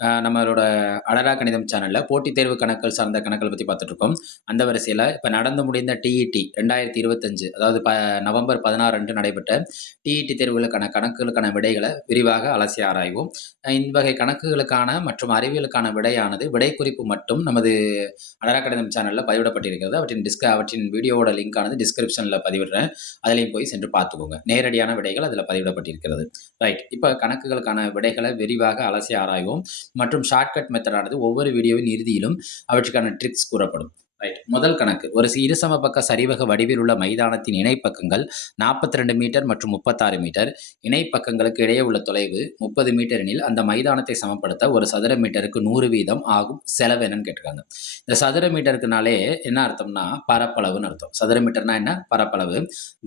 நம்மளோட அடரா கணிதம் சேனலில் போட்டித் தேர்வு கணக்குகள் சார்ந்த கணக்குகள் பற்றி பார்த்துட்ருக்கோம். அந்த வரிசையில் இப்போ நடந்து முடிந்த டிஇடி ரெண்டாயிரத்தி இருபத்தஞ்சு அதாவது ப நவம்பர் பதினாறு அன்று நடைபெற்ற டிஇடி தேர்வுகளுக்கான கணக்குகளுக்கான விடைகளை விரிவாக அலசி ஆராய்வோம். அஹ் இந்த வகை கணக்குகளுக்கான மற்றும் அறிவியலுக்கான விடையானது விடை குறிப்பு மட்டும் நமது அடரா கணிதம் சேனலில் பதிவிடப்பட்டிருக்கிறது. அவற்றின் டிஸ்க அவற்றின் வீடியோவோட லிங்கானது டிஸ்கிரிப்ஷனில் பதிவிடுறேன். அதிலையும் போய் சென்று பார்த்துக்கோங்க. நேரடியான விடைகள் அதில் பதிவிடப்பட்டிருக்கிறது. ரைட் இப்போ கணக்குகளுக்கான விடைகளை விரிவாக அலசி ஆராய்வோம். மற்றும் ஷார்ட்கட் மெத்தடானது ஒவ்வொரு வீடியோவின் இறுதியிலும் அவற்றுக்கான ட்ரிக்ஸ் கூறப்படும். ரைட் முதல் கணக்கு. ஒரு இருசம பக்க சரிவக வடிவில் உள்ள மைதானத்தின் இணைப்பக்கங்கள் நாற்பத்தி ரெண்டு மீட்டர் மற்றும் முப்பத்தாறு மீட்டர். இணைப்பக்கங்களுக்கு இடையே உள்ள தொலைவு முப்பது மீட்டர் எனில் அந்த மைதானத்தை சமப்படுத்த ஒரு சதுர மீட்டருக்கு நூறு வீதம் ஆகும் செலவு என்னன்னு கேட்டிருக்காங்க. இந்த சதுர மீட்டருக்குனாலே என்ன அர்த்தம்னா பரப்பளவுன்னு அர்த்தம். சதுர மீட்டர்னா என்ன? பரப்பளவு.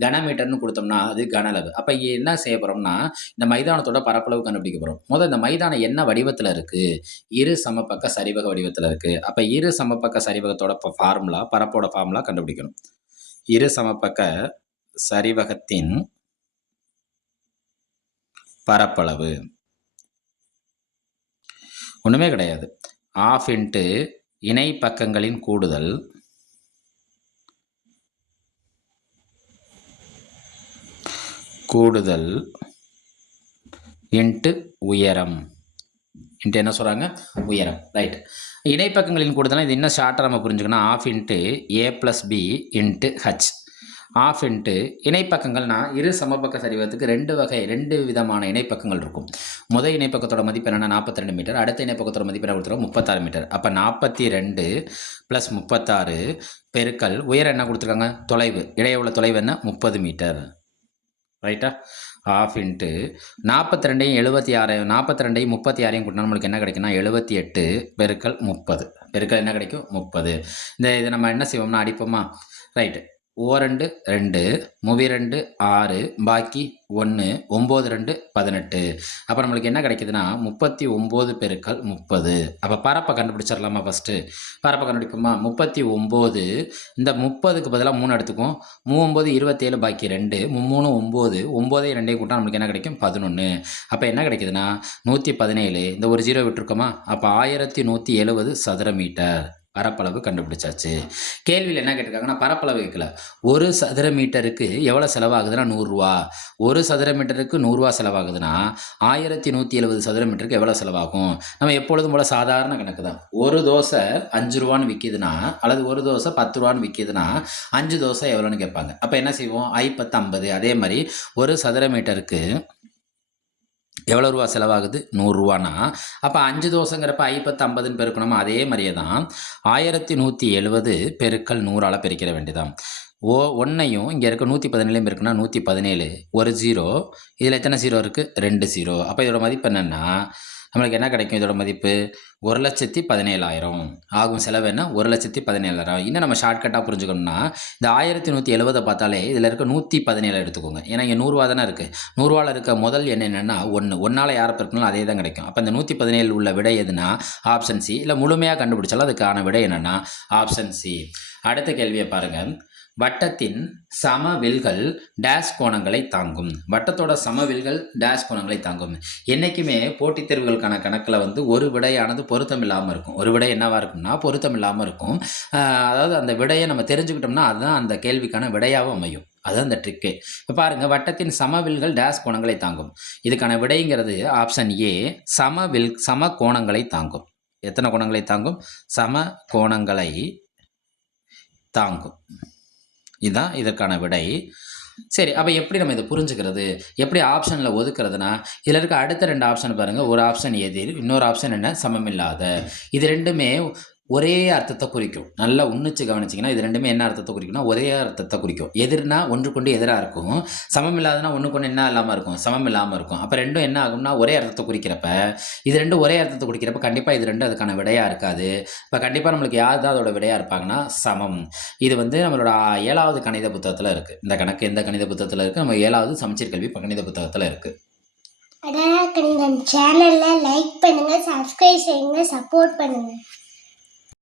கன மீட்டர்னு கொடுத்தோம்னா அது கன அளவு அப்போ இங்கே என்ன செய்ய போகிறோம்னா இந்த மைதானத்தோட பரப்பளவு கண்டுபிடிக்க போகிறோம் முதல் இந்த மைதானம் என்ன வடிவத்தில் இருக்குது இரு சமபக்க சரிவக வடிவத்தில் இருக்குது அப்போ இரு சமபக்க சரிவகத்தோட ஃபார்முலா பரப்போட ஃபார்முலா கண்டுபிடிக்கணும். இரு சமப்பக்க சரிவகத்தின் பரப்பளவு. ஒன்றுமே கிடையாது. ஆஃப் இன்ட்டு இணை பக்கங்களின் கூடுதல் கூடுதல் இன்ட்டு உயரம். இன்ட்டு என்ன சொல்கிறாங்க உயரம். ரைட் இணைப்பக்கங்களின் கூடுதலாக இது இன்னும் ஷார்ட்டாக நம்ம புரிஞ்சுக்கணும்? Half into A plus B into H half into இணைப்பக்கங்கள்னா இரு சமபக்க சரிவத்துக்கு ரெண்டு வகை ரெண்டு விதமான இணைப்பக்கங்கள் இருக்கும். முதல் இணைப்பக்கத்தோட மதிப்பு என்னென்னா நாற்பத்தி ரெண்டு மீட்டர் அடுத்த இணைப்பக்கத்தோட மதிப்பு என்ன கொடுத்துருவோம் முப்பத்தாறு மீட்டர். அப்போ நாற்பத்தி ரெண்டு ப்ளஸ் முப்பத்தாறு பெருக்கல் உயரம் என்ன கொடுத்துருக்காங்க? தொலைவு. இடையே உள்ள தொலைவு என்ன? முப்பது மீட்டர். ரைட்டா ஆஃப் இன்ட்டு நாற்பத்தி ரெண்டையும் எழுபத்தி ஆறையும் நாற்பத்தி ரெண்டையும் முப்பத்தி ஆறையும் கூட்டினா நம்மளுக்கு என்ன கிடைக்கும்னா எழுபத்தி எட்டு பெருக்கல் முப்பது. பெருக்கல் என்ன கிடைக்கும்? முப்பது. இந்த இதை நம்ம என்ன செய்வோம்னா அடிப்போமா? ரைட்டு. ஓ ரெண்டு ரெண்டு மூவி ரெண்டு ஆறு பாக்கி ஒன்று ஒம்பது ரெண்டு பதினெட்டு. அப்போ நம்மளுக்கு என்ன கிடைக்குதுன்னா முப்பத்தி ஒம்பது பெருக்கள் முப்பது. அப்போ பரப்பை கண்டுபிடிச்சிடலாமா ஃபஸ்ட்டு பரப்பை கண்டுபிடிப்போமா? முப்பத்தி ஒம்பது. இந்த முப்பதுக்கு பதிலாக மூணு எடுத்துக்கும் மூவொம்பது இருபத்தேழு பாக்கி ரெண்டு மூணு ஒம்பது ஒம்போதே ரெண்டையும் கூட்டம் நம்மளுக்கு என்ன கிடைக்கும்? பதினொன்று அப்போ என்ன கிடைக்குதுன்னா நூற்றி பதினேழு. இந்த ஒரு ஜீரோ விட்டுருக்கோமா? அப்போ ஆயிரத்தி நூற்றி எழுபது சதுர மீட்டர். பரப்பளவு கண்டுபிடிச்சாச்சு. கேள்வியில் என்ன கேட்டிருக்காங்கன்னா பரப்பளவு கேட்கல. ஒரு சதுர மீட்டருக்கு எவ்வளோ செலவாகுதுன்னா நூறுரூவா. ஒரு சதுர மீட்டருக்கு நூறுரூவா செலவாகுதுன்னா ஆயிரத்தி நூற்றி எழுபது சதுர மீட்டருக்கு எவ்வளோ செலவாகும்? நம்ம எப்பொழுதும் போல் சாதாரண கணக்கு தான். ஒரு தோசை அஞ்சு ரூபான்னு விற்கிதுன்னா அல்லது ஒரு தோசை பத்து ரூபான்னு விற்கிதுன்னா அஞ்சு தோசை எவ்வளோன்னு கேட்பாங்க. அப்போ என்ன செய்வோம்? ஐ பத்து ஐம்பது அதே மாதிரி ஒரு சதுர மீட்டருக்கு எவ்வளோ ரூபா செலவாகுது? நூறுரூவானா அப்போ அஞ்சு தோசைங்கிறப்ப ஐம்பத்து ஐம்பதுன்னு பெருக்கணுமா? அதே மாதிரியே தான். ஆயிரத்தி நூற்றி எழுபது பெருக்கல் நூறால் பெருக்கிற வேண்டியதான் ஓ ஒன்றையும் இங்கே இருக்க நூற்றி பதினேழையும் இருக்குன்னா நூற்றி பதினேழு. ஒரு ஜீரோ இதில் எத்தனை ஜீரோ இருக்குது ரெண்டு ஜீரோ அப்போ இதோட மதிப்பு என்னென்னா நம்மளுக்கு என்ன கிடைக்கும்? இதோட மதிப்பு? ஒரு லட்சத்தி பதினேழாயிரம். ஆகும் செலவு என்ன? ஒரு லட்சத்தி பதினேழாயிரம். இன்னும் நம்ம ஷார்ட்கட்டாக புரிஞ்சுக்கணும்னா இந்த ஆயிரத்தி நூற்றி எழுபதை பார்த்தாலே இதில் இருக்க நூற்றி பதினேழு எடுத்துக்கோங்க. ஏன்னா இங்கே நூறுரூவா தானே இருக்குது நூறுரூவாவில் இருக்க முதல் எண் என்னென்னா ஒன்று ஒன்றால் யாரை பிறக்கணும் அதே தான் கிடைக்கும். அப்போ இந்த நூற்றி பதினேழு உள்ள விடை எதுனா ஆப்ஷன் சி இல்லை முழுமையாக கண்டுபிடிச்சாலும் அதுக்கான விடை என்னென்னா ஆப்ஷன் சி அடுத்த கேள்வியை பாருங்கள் வட்டத்தின் சமவில்கள் டேஷ் கோணங்களை தாங்கும். வட்டத்தோட சமவில்கள் டேஷ் கோணங்களை தாங்கும். என்றைக்குமே போட்டித் தேர்வுகளுக்கான கணக்கில் வந்து ஒரு விடையானது பொருத்தம் இல்லாமல் இருக்கும். ஒரு விடை என்னவாக இருக்கும்னா பொருத்தம் இல்லாமல் இருக்கும் அதாவது அந்த விடையை நம்ம தெரிஞ்சுக்கிட்டோம்னா அதுதான் அந்த கேள்விக்கான விடையாகவும் அமையும். அதுதான் அந்த ட்ரிக்கு இப்போ பாருங்கள் வட்டத்தின் சமவில்கள் டேஷ் கோணங்களை தாங்கும். இதுக்கான விடைங்கிறது ஆப்ஷன் ஏ சமவில் சம கோணங்களை தாங்கும். எத்தனை கோணங்களை தாங்கும்? சம கோணங்களை தாங்கும். இதுதான் இதற்கான விடை. சரி அப்போ எப்படி நம்ம இதை புரிஞ்சுக்கிறது? எப்படி ஆப்ஷனில் ஒதுக்குறதுனா இதில் இருக்க அடுத்த ரெண்டு ஆப்ஷன் பாருங்கள் ஒரு ஆப்ஷன் எதிர் இன்னொரு ஆப்ஷன் என்ன? சமமில்லாத. இது ரெண்டுமே ஒரே அர்த்தத்தை குறிக்கும். நல்லா உன்னிச்சு கவனிச்சிங்கன்னா இது ரெண்டுமே என்ன அர்த்தத்தை குறிக்கும்னா ஒரே அர்த்தத்தை குறிக்கும். எதிர்னா ஒன்று கொண்டு எதிராக இருக்கும். சமம் இல்லாதனா ஒன்று கொண்டு என்ன இல்லாமல் இருக்கும்? சமம் இல்லாமல் இருக்கும். அப்போ ரெண்டும் என்ன ஆகும்னா ஒரே அர்த்தத்தை குறிக்கிறப்ப இது ரெண்டும் ஒரே அர்த்தத்தை குறிக்கிறப்ப கண்டிப்பாக இது ரெண்டும் அதுக்கான விடையாக இருக்காது. இப்போ கண்டிப்பாக நம்மளுக்கு யார் தான் அதோட விடையாக இருப்பாங்கன்னா சமம். இது வந்து நம்மளோட ஏழாவது கணித புத்தகத்தில் இருக்குது இந்த கணக்கு எந்த கணித புத்தகத்தில் இருக்குது நம்ம ஏழாவது சமச்சீர் கல்வி கணித புத்தகத்தில் இருக்குது அதான் சேனலில் லைக் பண்ணுங்கள் சப்ஸ்கிரைப் செய்யுங்க சப்போர்ட் பண்ணுங்கள்